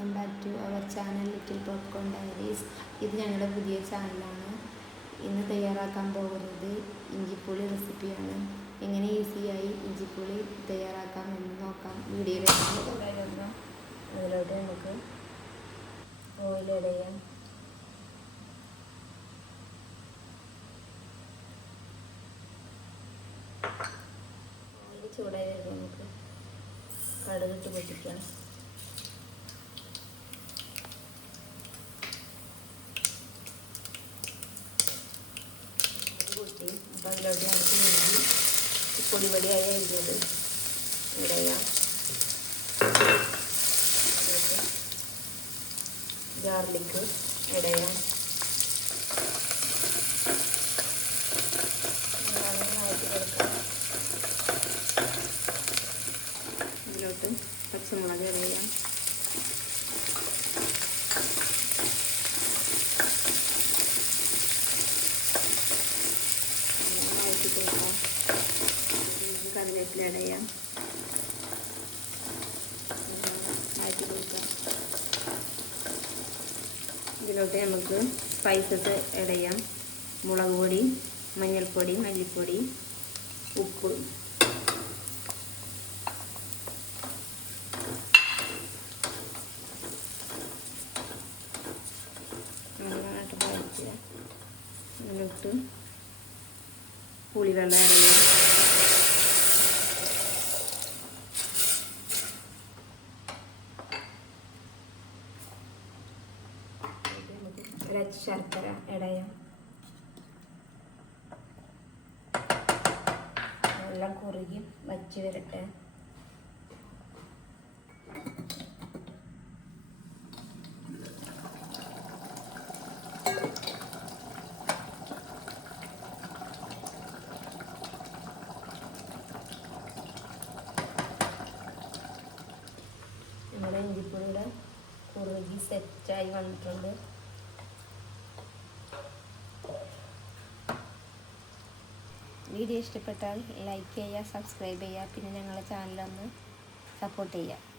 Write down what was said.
Welcome back to our channel little popcorn diaries. ഇത് ഞങ്ങളുടെ പുതിയ ചാനലാണ്. ഇന്ന് തയ്യാറാക്കാൻ പോകുന്നത് ഇഞ്ചിപ്പുളി റെസിപ്പിയാണ്. എങ്ങനെ ഈസിയായി ഇഞ്ചിപ്പുളി തയ്യാറാക്കാമെന്ന് നോക്കാം. വീഡിയോയിലേക്ക് പോകാം. അതിലോട്ട് നമുക്ക് ഓയിൽ ആഡ് ചെയ്യാം. ഓയിൽ ചൂടായി വരുമ്പോൾ നമുക്ക് കടുകിട്ട് പൊട്ടിക്കണം. കൂട്ടി അപ്പോൾ അതിലോട്ട് നമുക്ക് ഇഞ്ചി പൊടിപൊടിയായി അരിഞ്ഞത് ഇടയാം. ഗാർലിക്ക് ഇടയാം. നന്നായിട്ട് കൊടുക്കാം. ഇതിലോട്ട് പച്ചമുളക് ഇടയാം. കറിവേപ്പില ഇടയാം. മാറ്റി കൊടുക്കാം. ഇതിലോട്ട് നമുക്ക് സ്പൈസസ് ഇടയാം. മുളക് പൊടി, മഞ്ഞൾപ്പൊടി, മല്ലിപ്പൊടി, ഉപ്പ്. നന്നായിട്ട് വഴറ്റുക. അതിലോട്ട് പുളിവെള്ളം ഇടയാം. ശർക്കര ഇടയാം. എല്ലാം കുറുകി വച്ച് വരട്ടെ. നമ്മുടെ ഇഞ്ചിപ്പുളിയുടെ കുറുകി സെറ്റായി വന്നിട്ടുണ്ട്. വീഡിയോ ഇഷ്ടപ്പെട്ടാൽ ലൈക്ക് ചെയ്യുക, സബ്സ്ക്രൈബ് ചെയ്യുക, പിന്നെ ഞങ്ങളുടെ ചാനലൊന്ന് സപ്പോർട്ട് ചെയ്യുക.